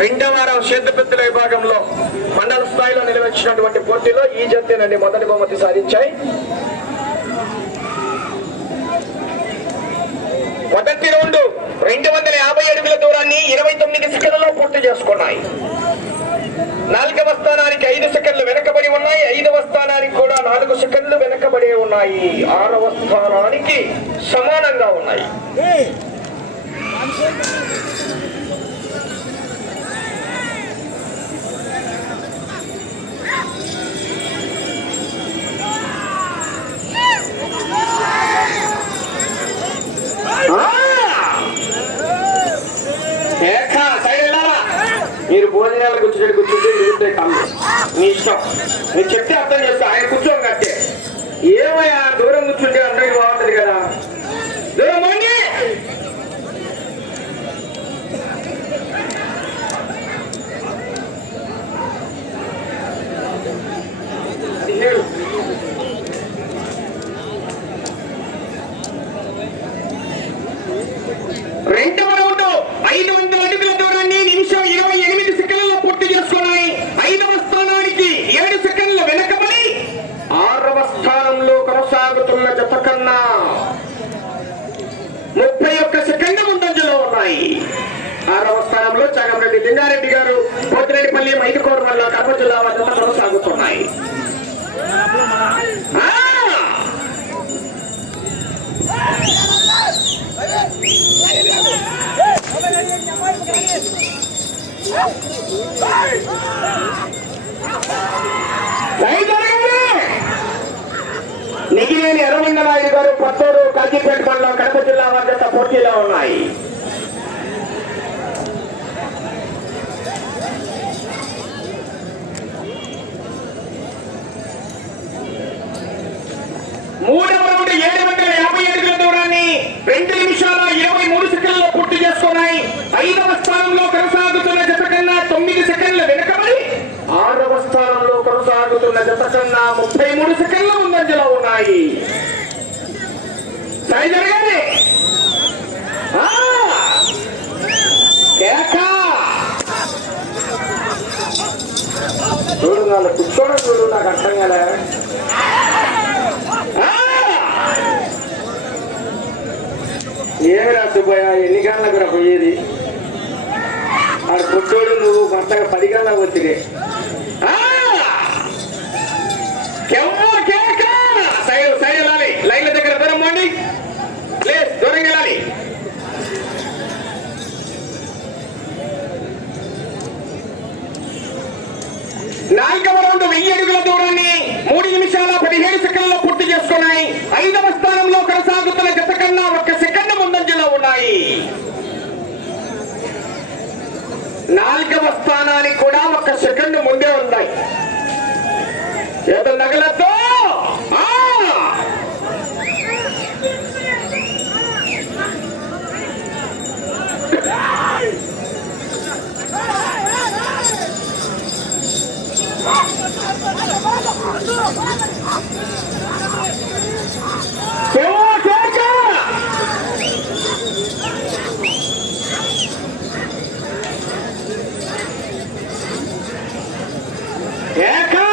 రెండవ వారం సేద్యపెత్తుల విభాగంలో మండల స్థాయిలో నిర్వహించినటువంటి పోటీలో ఈ జంతేనండి మొదటి బహుమతి సాధించాయి. మొదటి రౌండ్ రెండు వందల యాభై అడుగుల దూరాన్ని ఇరవై తొమ్మిది సెకండ్లలో పూర్తి చేసుకున్నాయి. నాలుగవ స్థానానికి ఐదు సెకండ్లు వెనకబడి ఉన్నాయి. ఐదవ స్థానానికి కూడా నాలుగు సెకండ్లు వెనకబడి ఉన్నాయి. ఆరవ స్థానానికి సమానంగా ఉన్నాయి. మీరు భోజనాలకు కూర్చుంటే కూర్చుంటే మిగిలితే కమ్ము. నీ ఇష్టం. నేను చెప్తే అర్థం చేస్తా ఆయన కూర్చోం కట్టే ఏమయ్యా దూరం కూర్చుంటే అందరికి బాగుంటుంది కదా. దూరం పోండి. పదిహేడు. రెండవ రౌండ్ ఐదు వందల అడుగుల దూరాన్ని నిమిషం ఇరవై ఎనిమిది సెకండ్లలో పూర్తి చేసుకున్నాయి ఐదవ స్థానానికి ఏడు సెకండ్లు వెనకబడి ఆరవ స్థానంలో కొనసాగుతున్న జత కన్నా ముప్పై ఒక్క సెకండ్ల ముందంజలో ఉన్నాయి ఆరవ స్థానంలో చాగంరెడ్డి లింగారెడ్డి గారు పోతిరెడ్డిపల్లి మైదుకోరు వల్ల కడప జిల్లా వద్ద కొనసాగుతున్నాయి ఆ! నిగిలేని అరవింద నాయుడు గారు పత్తూరు కాజీపేట మండలం కడప జిల్లా వద్ద పోటీలో ఉన్నాయి. మూడవ రౌండ్ ఏడు వందల యాభై అడుగుల దూరాన్ని రెండు నిమిషాల ఇరవై మూడు సెకండ్లలో పూర్తి చేసుకున్నాయి. ఐదవ స్థానంలో కొనసాగుతున్న తొమ్మిది సెకండ్లు వెనుకబడి ఆరవ స్థానంలో కొనసాగుతున్న జత కన్నా ముప్పై మూడు సెకండ్ల ముందంజలో ఉన్నాయి. సరి జరగాలి చూడు నాలుగు కూర్చోడం చూడు నాకు అర్థం కదా ఏమి రాసిపోయా? ఎన్ని గంటలకు రా పోయేది ఆడు పుట్టోడు నువ్వు కొత్తగా పది గంటలకు వచ్చింది సైడ్ సైడ్ వెళ్ళాలి లైన్ల దగ్గర దూరం పోండి. ప్లీజ్ దూరం వెళ్ళాలి. నాలుగవ రౌండ్ వెయ్యి అడుగుల దూరాన్ని మూడు నిమిషాల పదిహేడు సెకండ్లో పూర్తి చేసుకున్నాయి. ఐదవ స్థానంలో కొనసాగుతున్న గత కన్నా ఒక్క సెకండ్ ముందంజలో ఉన్నాయి. నాలుగవ స్థానానికి కూడా ఒక సెకండ్ ముందే ఉన్నాయి. ఏదో నగలతో ఏకా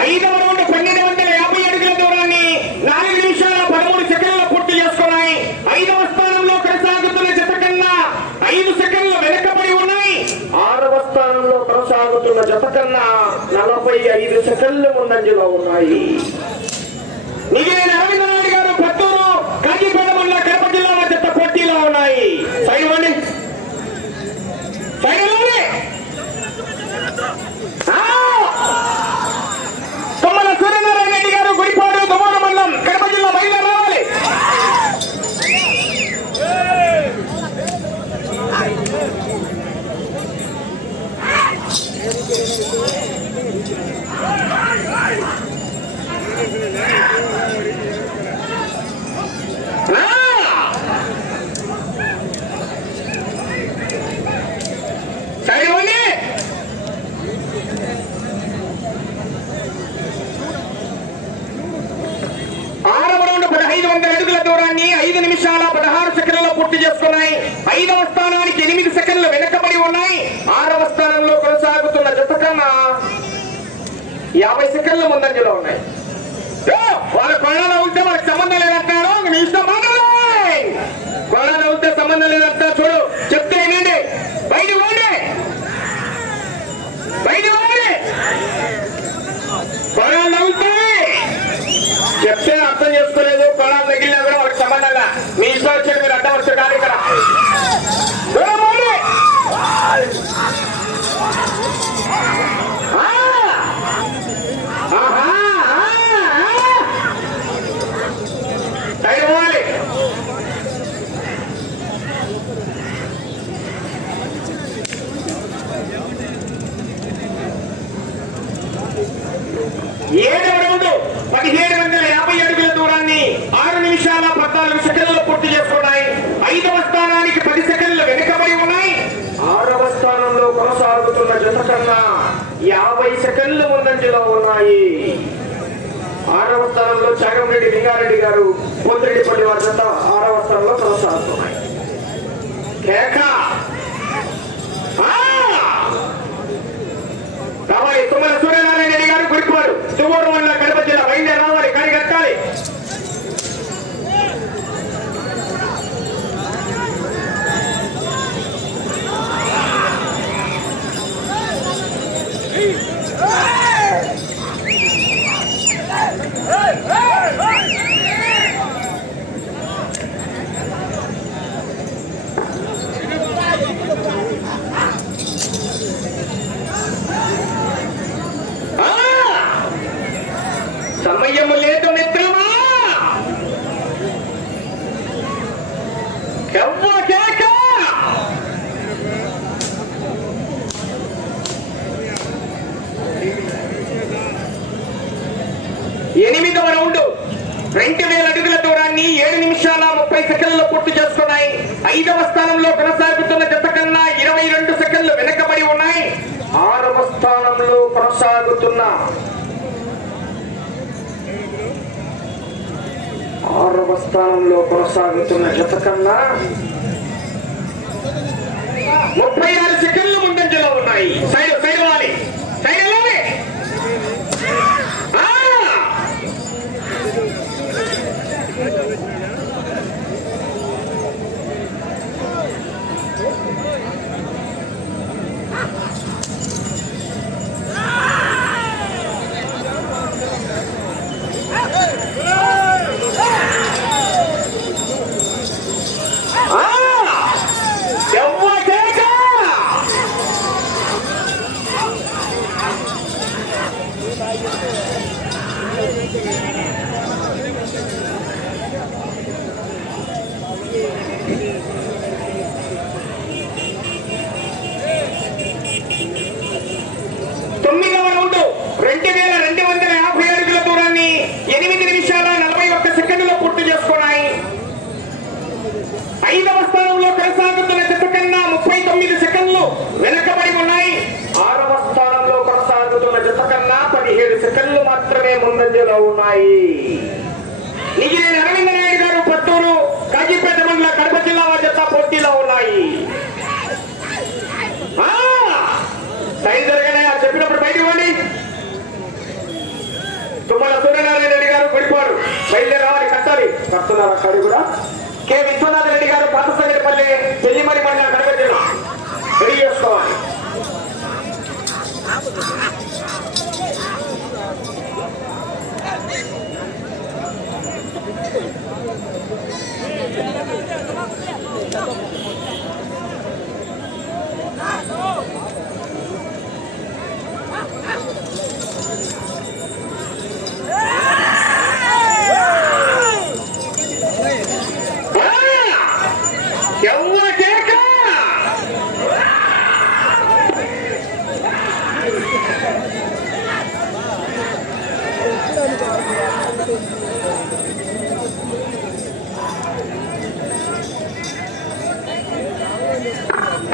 ఐదవ రౌండ్ పన్నెండు వందల యాభై అడుగుల దూరాన్ని నాలుగు నిమిషాల పదమూడు సెకండ్ల పూర్తి చేసుకున్నాయి ఐదవ స్థానంలో కొనసాగుతున్న జత కన్నా ఐదు సెకండ్లు వెనకబడి ఉన్నాయి ఆరవ స్థానంలో కొనసాగుతున్న జత కన్నా నలభై ఐదు సెకండ్లు ముందంజలో ఉన్నాయి మిగిలిన ఐదు వందల అడుగుల దూరాన్ని ఐదు నిమిషాల పదహారు సెకండ్లలో పూర్తి చేసుకున్నాయి ఐదవ స్థానానికి ఎనిమిది సెకండ్లు వెనకబడి ఉన్నాయి ఆరవ స్థానంలో కొనసాగుతున్న జత కన్నా యాభై సెకండ్ల ఉన్నాయి. వాళ్ళ కొడాలు అవుతే వాళ్ళకి సంబంధం లేదంటున్నారు. మీ ఇష్టం మాట్లాడే కొడాలు అవుతే సంబంధం లేదంటున్నారు. చూడు చెప్తే వినండి. బయట పోండి. బయట పోండి. కొడాలు అవుతాయి చెప్తే అర్థం చేసుకోలేదు. కొడాలు తగిలినా కూడా వాళ్ళకి సంబంధం లే. మీ ఇష్టం వచ్చేది మీరు అడ్డం వస్తే కాదు ఇక్కడ దూరం పోండి. ఆ! ఆహా! ఆ! ఆ! సైడ్ పోవాలి ఏడవ రౌండ్ పదిహేడు వందల యాభై అడుగుల దూరాన్ని ఆరు నిమిషాల పద్నాలుగు సెకండ్లలో పూర్తి చేసుకున్నాయి ఐదవ స్థానానికి పది సెకండ్లు వెనుకబడి ఉన్నాయి ఆరవ స్థానంలో కొనసాగుతున్న జత కన్నా యాభై సెకండ్లు ముందంజలో ఉన్నాయి ఆరవ స్థానంలో చాగంరెడ్డి లింగారెడ్డి గారు పోతిరెడ్డిపల్లి వారి జత ఆరవ స్థానంలో కొనసాగుతున్నాయి కేక! ఆ! తుమ్మల సూర్యనారాయణ రెడ్డి గారు గుడిపాడు తుమ్మూరు మండల కడప జిల్లా బయలుదేరి పూర్తి చేసుకున్నాయి. ఐదవ స్థానంలో కొనసాగుతున్న జత కన్నా ఇరవై రెండు సెకండ్లు వెనకబడి ఉన్నాయి. ఆరవ స్థానంలో కొనసాగుతున్న ఆరవ స్థానంలో కొనసాగుతున్న జత కన్నా ముప్పై ఆరు సెకండ్లు ముందంజలో ఉన్నాయి. సైడ్ సైడ్ వాలి. గుడిపాడు బయలుదేరి రావాలి కట్టాలి. కడుతున్నారు అక్కడ కూడా కె. విశ్వనాథ్ రెడ్డి గారు పాతసంగడిపల్లి పెళ్ళిమడి మండల కడప రెడీ చేసుకోవాలి. ఎవ్వ కేక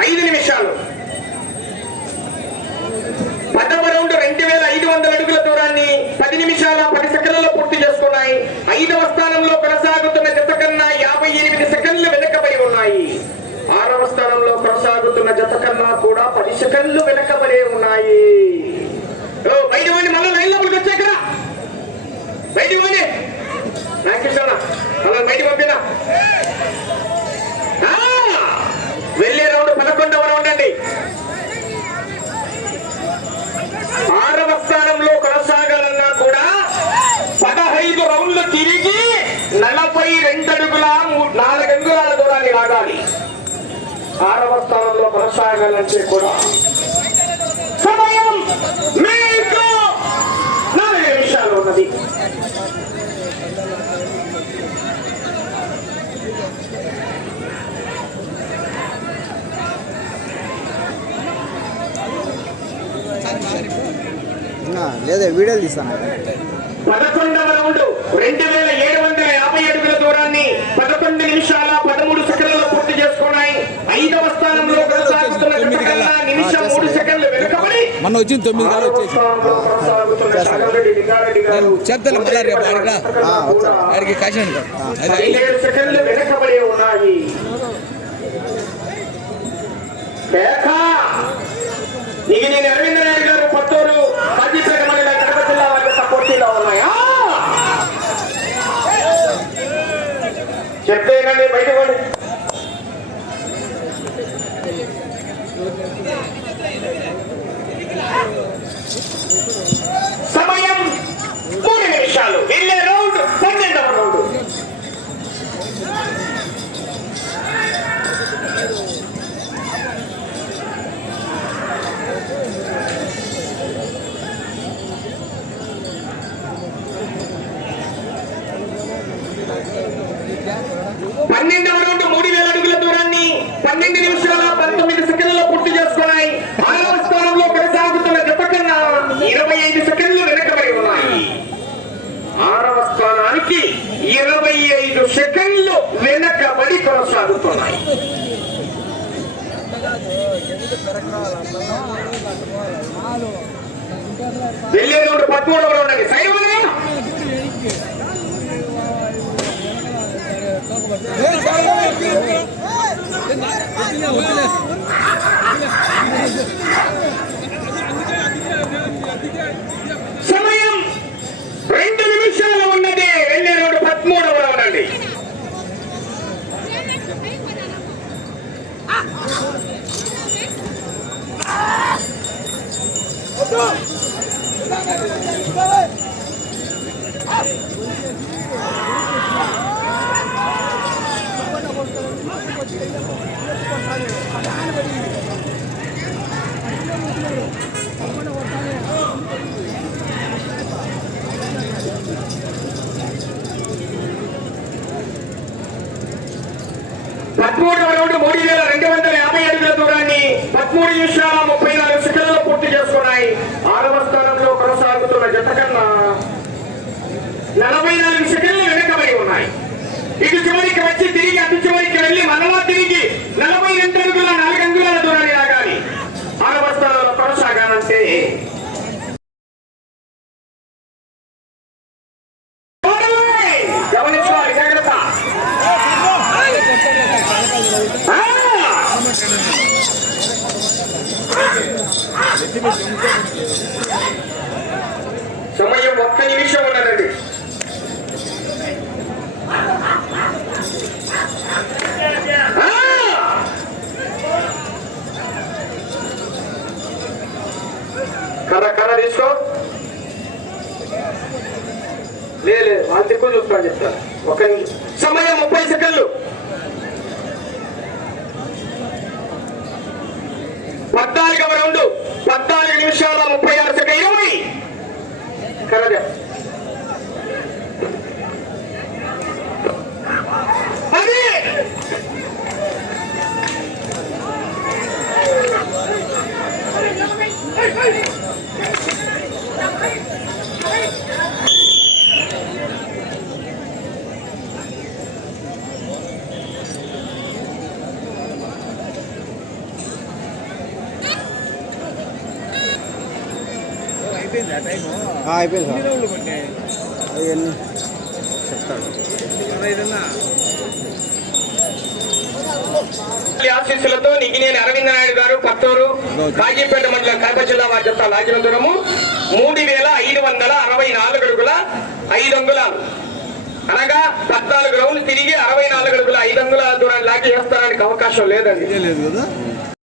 ఐదు నిమిషాలు. పదవ రౌండ్ రెండు వేల ఐదు వందల అడుగుల దూరాన్ని పది నిమిషాల పది సెకండ్లలో పూర్తి చేసుకున్నాయి. ఐదవ స్థానంలో కొనసాగుతున్న జత కన్నా యాభై ఎనిమిది సెకండ్లు వెనుకబడి ఉన్నాయి. ఆరవ స్థానంలో కొనసాగుతున్న జత కన్నా కూడా పది సెకండ్లు వెనుకబడే ఉన్నాయి. బయట పోండి మళ్ళీ లైన్ లోపలికి వచ్చాక బయటికి పోండి. రామకృష్ణ మళ్ళీ బయట పంపినా. వెళ్ళే రౌండ్ పదకొండవ రౌండ్ అండి. ఆరవ స్థానంలో కొనసాగాలన్నా కూడా పదహైదు రౌండ్లు తిరిగి నలభై రెండు అడుగుల నాలుగు అంగుళాల దూరాన్ని లాగాలి ఆరవ స్థానంలో కొనసాగాలంటే కూడా సమయం మీకు నాలుగు నిమిషాలు ఉన్నది ఇంకా లేదా వీడియోలు తీస్తాను. పదకొండవ రౌండ్. రెండు వేల ఏడు వందల యాభై అడుగుల దూరాన్ని పదకొండు నిమిషాల పదమూడు సెకండ్లలో పూర్తి చేసుకున్నాయి. ఐదవ స్థానంలో కొనసాగుతున్న జత కన్నా నిమిషం మూడు సెకండ్లు వెనుకబడి మొన్న వచ్చింది తొమ్మిది కల్లా వచ్చేసి చెప్తాను మళ్ళా రేపు ఆడికి కాసిన సెకండ్లు వెనుకబడి ఉన్నాయి. నేను చెప్పేనండి వెళ్ళే రౌండ్ పదమూడవ రౌండ్ అండి సైవనే సమయం రెండు నిమిషాలు ఉన్నది వెళ్ళే రోడ్డు పదమూడవ రౌండ్ అండి పదమూడవ రౌండ్ మూడు వేల రెండు వందల యాభై అడుగుల దూరాన్ని పదమూడు నిమిషాల ముప్పై నాలుగు సెకండ్లు పూర్తి చేసుకున్నాయి. ఆరవ స్థానంలో కొనసాగుతున్న జత కన్నా నలభై నాలుగు సెకండ్లు వెనకబడి ఉన్నాయి. ఇటు చివరికి వచ్చి తిరిగి అటు చివరికి వెళ్ళి మరలా తిరిగి నలభై రెండు అడుగుల నాలుగు అంగుళాల దూరాన్ని ఆగాలి ఆరవ స్థానంలో కొనసాగాలంటే గమనించాలి జాగ్రత్త. సమయం ఒక్క నిమిషం ఉన్నదండి. ఆ! కర్ర కర్ర తీసుకో. లేదు వాళ్ళు ఎక్కువ చూస్తాను చెప్తాను ఒక్క నిమిషం. సమయం ముప్పై సెకండ్లు. দেখা যায় అయిపోయింది సార్. అవన్నీ ఈ ఆశీస్సులతో నిగినేని అరవింద నాయుడు గారు పత్తూరు కాజీపేట మండలం కడప జిల్లా వారి జత లాగిన దూరము మూడు వేల ఐదు వందల అరవై నాలుగు అడుగుల ఐదు అంగుళాలు. అనగా పద్నాలుగు రౌండ్లు తిరిగి అరవై నాలుగు అడుగుల ఐదు అంగుళాల దూరాన్ని లాగి వేస్తానికి అవకాశం లేదండి. లేదు కదా?